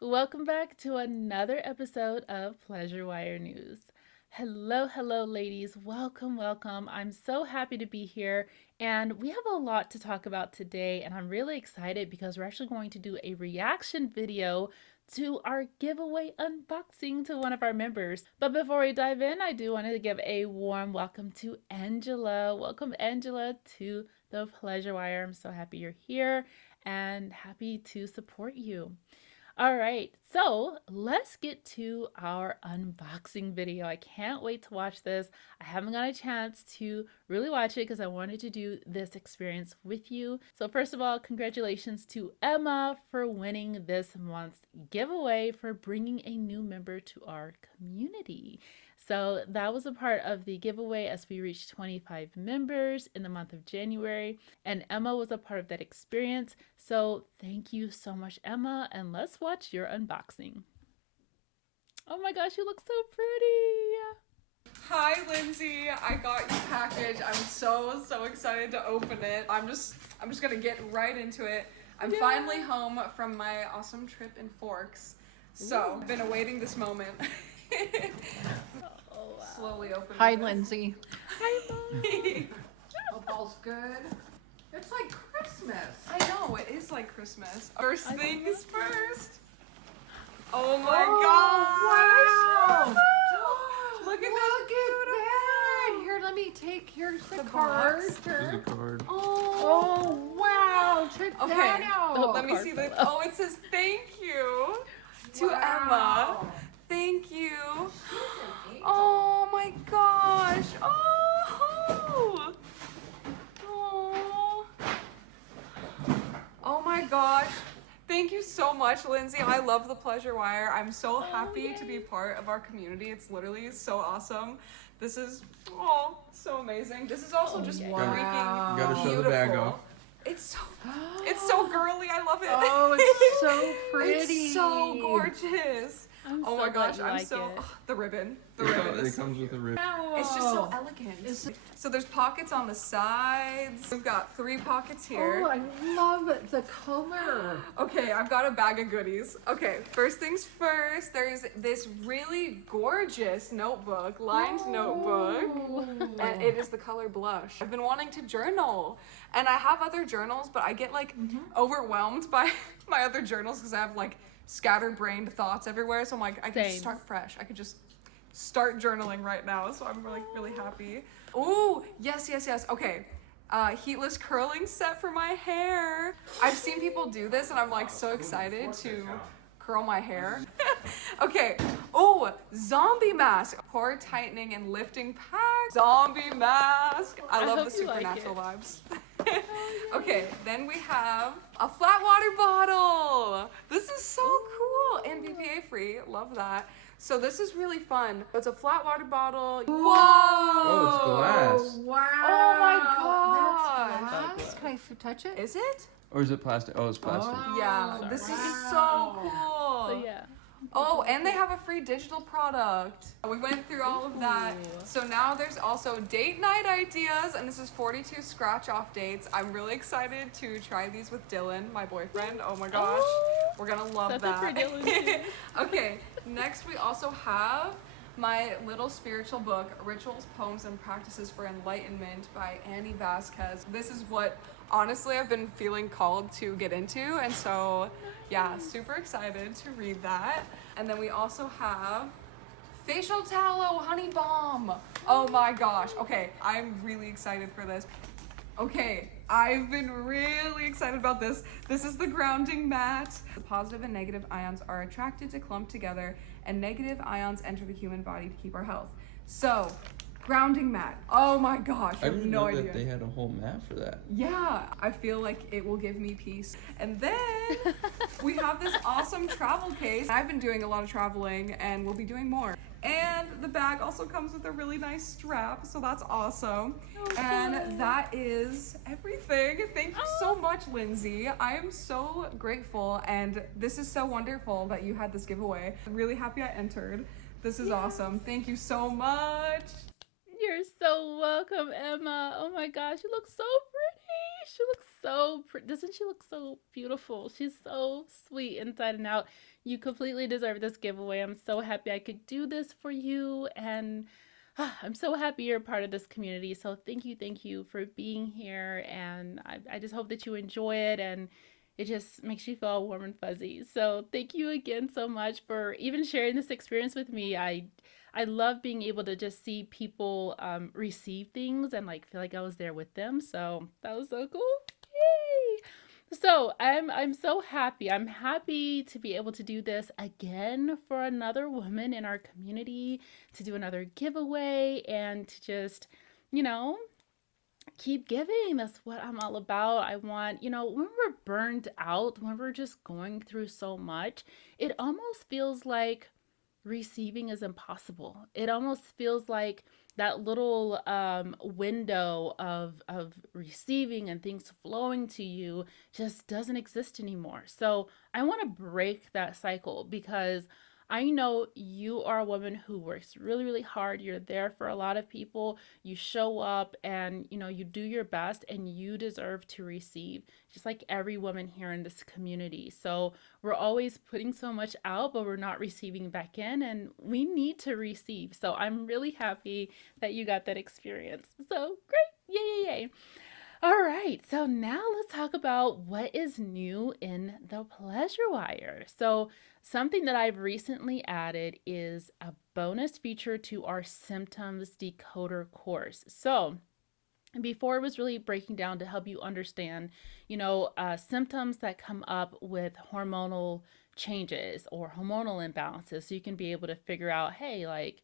Welcome back to another episode of Pleasure Wire News. Hello, ladies. Welcome. I'm so happy to be here, and we have a lot to talk about today. And I'm really excited because we're actually going to do a reaction video to our giveaway unboxing to one of our members. But before we dive in, I do want to give a warm welcome to Angela. Welcome, Angela, to the Pleasure Wire. I'm so happy you're here and happy to support you. All right, so let's get to our unboxing video. I can't wait to watch this. I haven't got a chance to really watch it because I wanted to do this experience with you. So first of all, congratulations to Emma for winning this month's giveaway for bringing a new member to our community. So that was a part of the giveaway as we reached 25 members in the month of January, and Emma was a part of that experience. So thank you so much, Emma, and let's watch your unboxing. Oh my gosh, you look so pretty. Hi, Lindsay. I got your package. I'm so excited to open it. I'm just gonna get right into it. I'm finally home from my awesome trip in Forks. So I've been awaiting this moment. Oh, wow. Slowly opening Hi, this. Lindsay. Hi, Mom. Hope all's good. It's like Christmas. I know, it is like Christmas. First things first. Oh my Wow. gosh. Look at this that. Here, let me take. Here's the card. box. There's a card. Oh, wow. Check Okay. that out. Let me see the. Oh, it says thank you to Wow. Emma. Thank you. Oh my gosh. Oh. Oh. Oh my gosh. Thank you so much, Lindsay. I love the Pleasure Wire. I'm so happy to be part of our community. It's literally so awesome. This is so amazing. This is also just yeah. freaking Gotta show beautiful. the bag off. It's so girly. I love it. Oh, it's so pretty. It's so gorgeous. I'm Oh so my gosh, glad you I'm like so it. the ribbon. The ribbon It is comes with a ribbon. it's just so elegant. So there's pockets on the sides. We've got 3 pockets here. Oh, I love the color. Okay, I've got a bag of goodies. Okay, first things first, there's this really gorgeous notebook, lined notebook, and it is the color blush. I've been wanting to journal, and I have other journals, but I get like overwhelmed by my other journals because I have like scatterbrained thoughts everywhere. So I'm like, I can just Same. start fresh. I could just start journaling right now. So I'm like really happy. Ooh, yes. Okay. Heatless curling set for my hair. I've seen people do this and I'm like so excited to curl my hair. Okay. Oh, zombie mask. Pore tightening and lifting pack. Zombie mask. I love hope the you like supernatural vibes. Okay, then we have a flat water bottle. This is so cool and BPA free. Love that. So this is really fun. It's a flat water bottle. Whoa! Oh, it's glass. Wow. Oh my That's gosh. glass. Can I touch it? Is it? Or is it plastic? Oh, it's plastic. Yeah, Oh, this is wow. so cool. So yeah. Oh, and they have a free digital product. We went through all of that. Ooh. So now there's also date night ideas, and this is 42 scratch off dates. I'm really excited to try these with Dylan, my boyfriend. Oh my gosh, we're gonna love That's that. it for Dylan, too. Okay, next we also have my little spiritual book, Rituals, Poems, and Practices for Enlightenment by Annie Vasquez. This is what honestly I've been feeling called to get into, and so yeah, super excited to read that. And then we also have facial tallow honey balm. Oh my gosh. Okay, I'm really excited for this. Okay, I've been really excited about this. This is the grounding mat. The positive and negative ions are attracted to clump together, and negative ions enter the human body to keep our health. So, grounding mat. Oh my gosh, I I have didn't no know idea. that they had a whole mat for that. Yeah, I feel like it will give me peace. And then we have this awesome travel case. I've been doing a lot of traveling and we'll be doing more. And the bag also comes with a really nice strap, so that's awesome. And that is everything. Thank you so much, Lindsay. I am so grateful, and this is so wonderful that you had this giveaway. I'm really happy I entered. This is awesome. Thank you so much. You're so welcome, Emma. Oh my gosh, you look so pretty. She looks so pretty. Doesn't she look so beautiful? She's so sweet inside and out. You completely deserve this giveaway. I'm so happy I could do this for you. And I'm so happy you're a part of this community. So thank you for being here. And I just hope that you enjoy it and it just makes you feel warm and fuzzy. So thank you again so much for even sharing this experience with me. I love being able to just see people receive things and like feel like I was there with them. So that was so cool. Yay! So I'm so happy. I'm happy to be able to do this again for another woman in our community, to do another giveaway and to just, you know, keep giving. That's what I'm all about. I want, when we're burned out, when we're just going through so much, it almost feels like receiving is impossible. It almost feels like that little window of receiving and things flowing to you just doesn't exist anymore. So I want to break that cycle because I know you are a woman who works really, really hard. You're there for a lot of people. You show up and you do your best and you deserve to receive, just like every woman here in this community. So we're always putting so much out, but we're not receiving back in, and we need to receive. So I'm really happy that you got that experience. So great. Yay, yay, yay. All right, so now let's talk about what is new in the Pleasure Wire. So something that I've recently added is a bonus feature to our symptoms decoder course. So before it was really breaking down to help you understand, symptoms that come up with hormonal changes or hormonal imbalances. So you can be able to figure out, hey, like,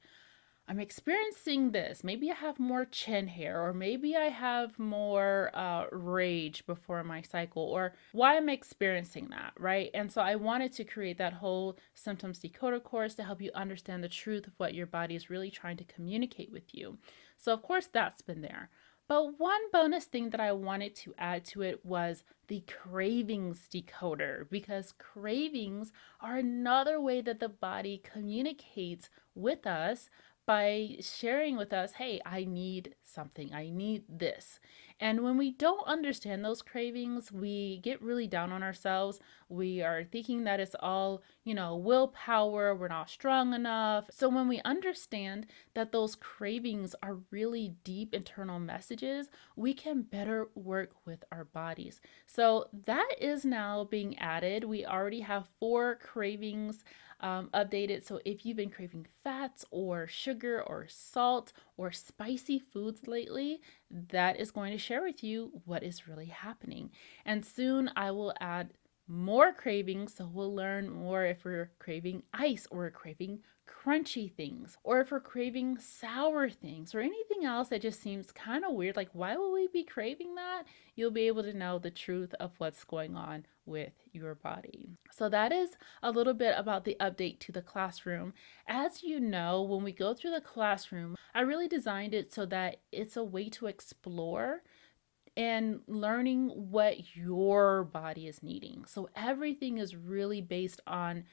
I'm experiencing this. Maybe I have more chin hair, or maybe I have more rage before my cycle, or why am I experiencing that, right? And so I wanted to create that whole symptoms decoder course to help you understand the truth of what your body is really trying to communicate with you. So of course that's been there. But one bonus thing that I wanted to add to it was the cravings decoder, because cravings are another way that the body communicates with us by sharing with us, hey, I need something, I need this. And when we don't understand those cravings, we get really down on ourselves. We are thinking that it's all, willpower, we're not strong enough. So when we understand that those cravings are really deep internal messages, we can better work with our bodies. So that is now being added. We already have 4 cravings updated. So if you've been craving fats or sugar or salt or spicy foods lately, that is going to share with you what is really happening. And soon I will add more cravings. So we'll learn more if we're craving ice or we're craving crunchy things, or if we're craving sour things or anything else that just seems kind of weird, like why will we be craving that? You'll be able to know the truth of what's going on with your body. So that is a little bit about the update to the classroom. As you know, when we go through the classroom, I really designed it so that it's a way to explore and learning what your body is needing. So everything is really based on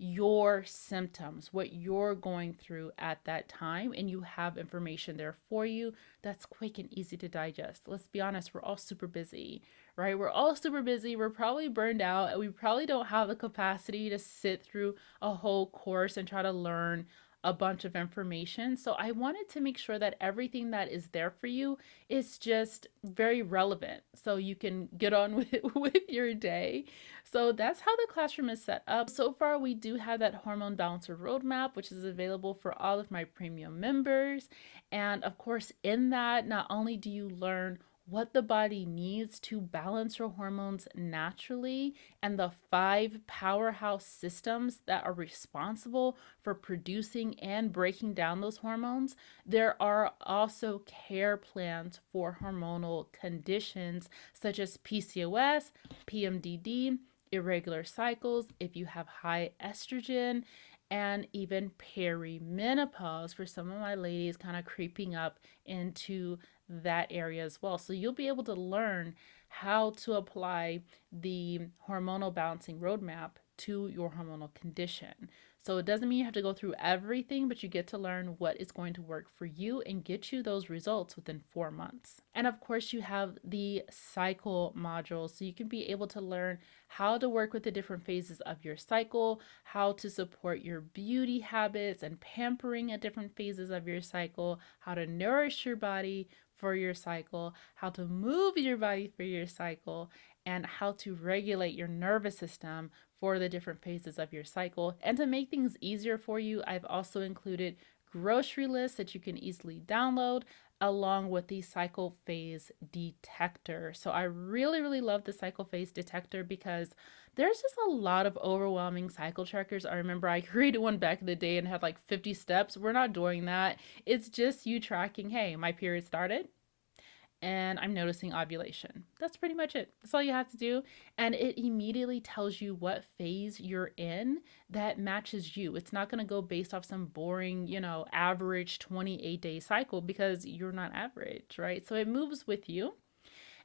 your symptoms, what you're going through at that time, and you have information there for you that's quick and easy to digest. Let's be honest, we're all super busy, right? We're all super busy. We're probably burned out, and we probably don't have the capacity to sit through a whole course and try to learn a bunch of information. So I wanted to make sure that everything that is there for you is just very relevant so you can get on with your day. So that's how the classroom is set up. So far, we do have that hormone balancer roadmap, which is available for all of my premium members. And of course, in that, not only do you learn what the body needs to balance your hormones naturally and the 5 powerhouse systems that are responsible for producing and breaking down those hormones, there are also care plans for hormonal conditions such as PCOS, PMDD, irregular cycles, if you have high estrogen, and even perimenopause for some of my ladies kind of creeping up into that area as well. So you'll be able to learn how to apply the hormonal balancing roadmap to your hormonal condition. So it doesn't mean you have to go through everything, but you get to learn what is going to work for you and get you those results within 4 months. And of course, you have the cycle module, so you can be able to learn how to work with the different phases of your cycle, how to support your beauty habits and pampering at different phases of your cycle, how to nourish your body for your cycle, how to move your body for your cycle, and how to regulate your nervous system for the different phases of your cycle. And to make things easier for you, I've also included grocery lists that you can easily download along with the cycle phase detector. So I really love the cycle phase detector because there's just a lot of overwhelming cycle trackers. I remember I created one back in the day and had like 50 steps. We're not doing that. It's just you tracking, hey, my period started and I'm noticing ovulation. That's pretty much it. That's all you have to do. And it immediately tells you what phase you're in that matches you. It's not going to go based off some boring, average 28-day cycle because you're not average, right? So it moves with you.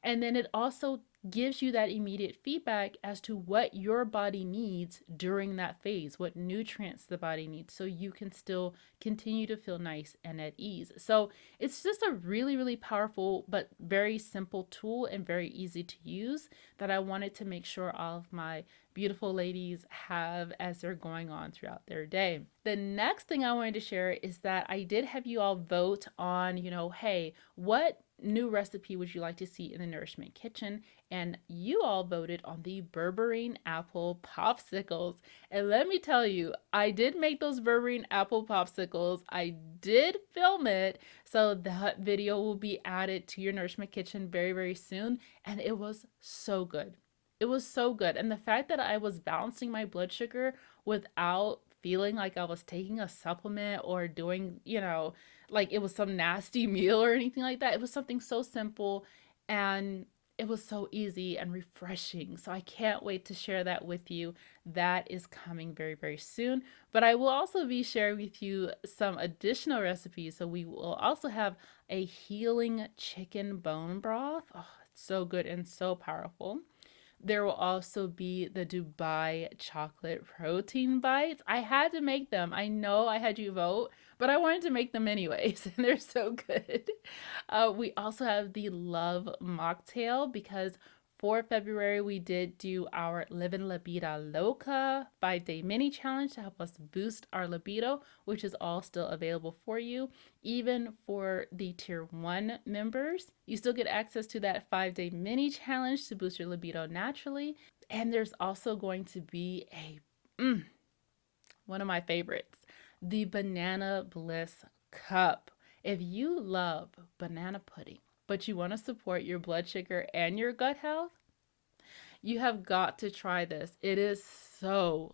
And then it also gives you that immediate feedback as to what your body needs during that phase, what nutrients the body needs, so you can still continue to feel nice and at ease. So it's just a really powerful but very simple tool and very easy to use that I wanted to make sure all of my beautiful ladies have as they're going on throughout their day. The next thing I wanted to share is that I did have you all vote on, hey, what new recipe would you like to see in the Nourishment Kitchen? And you all voted on the berberine apple popsicles. And let me tell you, I did make those berberine apple popsicles. I did film it. So that video will be added to your Nourishment Kitchen very soon. And it was so good. It was so good. And the fact that I was balancing my blood sugar without feeling like I was taking a supplement or doing, like it was some nasty meal or anything like that. It was something so simple and it was so easy and refreshing. So I can't wait to share that with you. That is coming very soon. But I will also be sharing with you some additional recipes. So we will also have a healing chicken bone broth. Oh, it's so good and so powerful. There will also be the Dubai chocolate protein bites. I had to make them. I know I had you vote, but I wanted to make them anyways, and they're so good. We also have the love mocktail because for February, we did do our Livin' La Vida Loca 5-day mini challenge to help us boost our libido, which is all still available for you. Even for the tier 1 members, you still get access to that 5-day mini challenge to boost your libido naturally. And there's also going to be one of my favorites, the Banana Bliss Cup. If you love banana pudding, but you want to support your blood sugar and your gut health, you have got to try this. It is so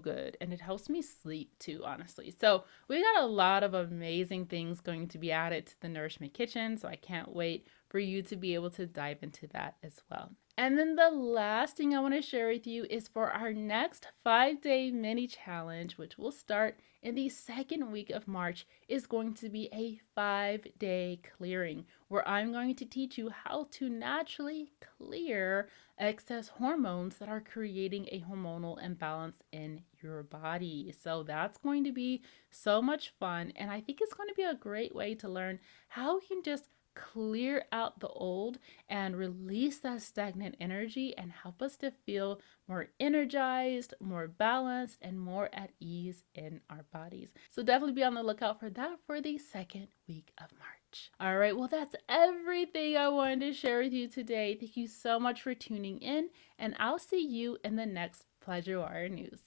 good, and it helps me sleep too, honestly. So we got a lot of amazing things going to be added to the Nourishment Kitchen, so I can't wait for you to be able to dive into that as well. And then the last thing I want to share with you is for our next 5-day mini challenge, which will start in the second week of March, is going to be a 5-day clearing where I'm going to teach you how to naturally clear excess hormones that are creating a hormonal imbalance in your body. So that's going to be so much fun, and I think it's going to be a great way to learn how we can just clear out the old and release that stagnant energy and help us to feel more energized, more balanced, and more at ease in our bodies. So definitely be on the lookout for that for the second week of March. All right, well, that's everything I wanted to share with you today. Thank you so much for tuning in, and I'll see you in the next Pleasure Wire News.